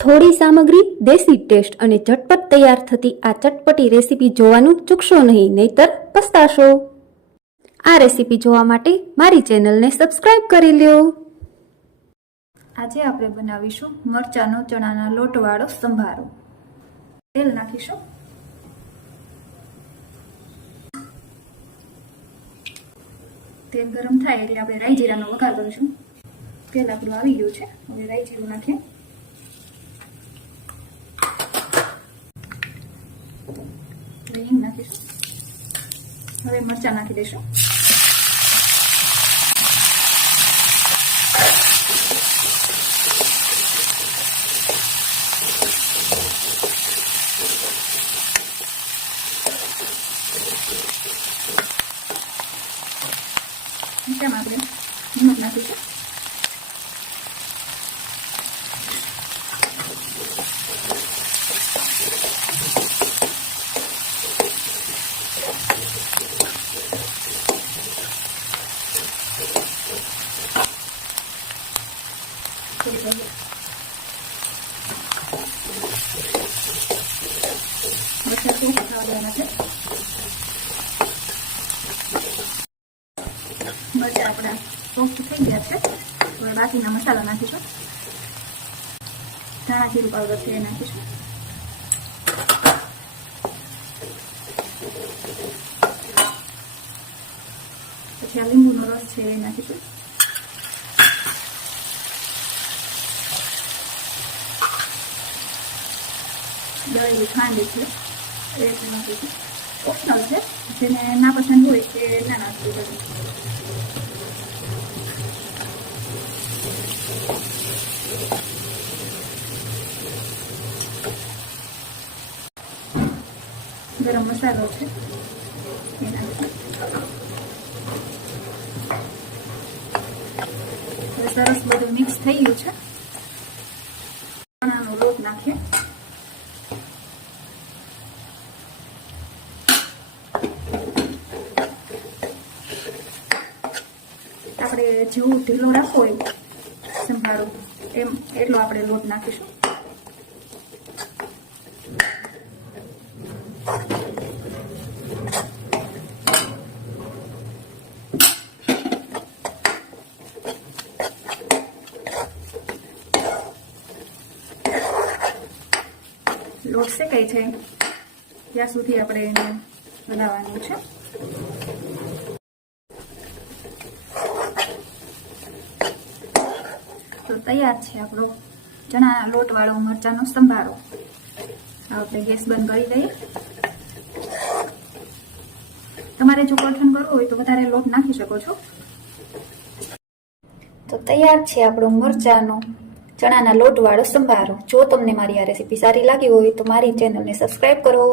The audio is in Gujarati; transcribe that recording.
થોડી સામગ્રી, દેશી ટેસ્ટ અને ઝટપટ તૈયાર થતી આ ચટપટી રેસીપી જોવાનું ચૂકશો નહીં, નહીતર પસ્તાશો। આ રેસીપી જોવા માટે મારી ચેનલને સબસ્ક્રાઇબ કરી લ્યો। આજે આપણે બનાવીશું મરચાંનો ચણાના લોટવાળો સંભારો। તેલ નાખીશું। તેલ ગરમ થાય એટલે આપણે રાઈ જીરાનો વઘાર કરીશું। તેલ આપણું આવી ગયું છે, હવે રાઈ જીરું નાખીએ। હિંગ નાખીશું। હવે મરચાં નાખી દઈશું। મરચાંમાં આપણે નિમક નાખીશું। મરચાં ખૂબ ખાવા દેવાના છે। મરચાં આપણા સોફ્ટ થઈ ગયા છે। હવે બાકીના મસાલા નાખીશું। ધાણા જીરું પાવડર છે એ નાખીશું। પછી આ લીંબુનો રસ છે એ નાખીશું। દળેલી ખાંડ છે એ નાખીશું। ઓપ્શનલ છે, જેને ના પસંદ હોય તે ના નાખવું પડે। ગરમ મસાલો છે એ નાખીશું। હવે સરસ બધું મિક્સ થઈ ગયું છે। ચણાનો લોટ નાખીએ। આપણે જેવું ઢીલો રાખવો હોય સંભારો એમ એટલો આપણે લોટ નાખીશું। લોટ શેકાય છે ત્યાં સુધી આપણે એને બનાવવાનું છે। તો તૈયાર છે આપણો ચણાના લોટવાળો મરચાંનો સંભારો। આપણે ગેસ બંધ કરી દઈએ। તમારે જો કઠણ કરવું હોય તો વધારે લોટ નાખી શકો છો। તો તૈયાર છે આપણો મરચાંનો ચણાના લોટવાળો સંભારો। જો તમને મારી આ રેસીપી સારી લાગી હોય તો મારી ચેનલને સબસ્ક્રાઈબ કરો।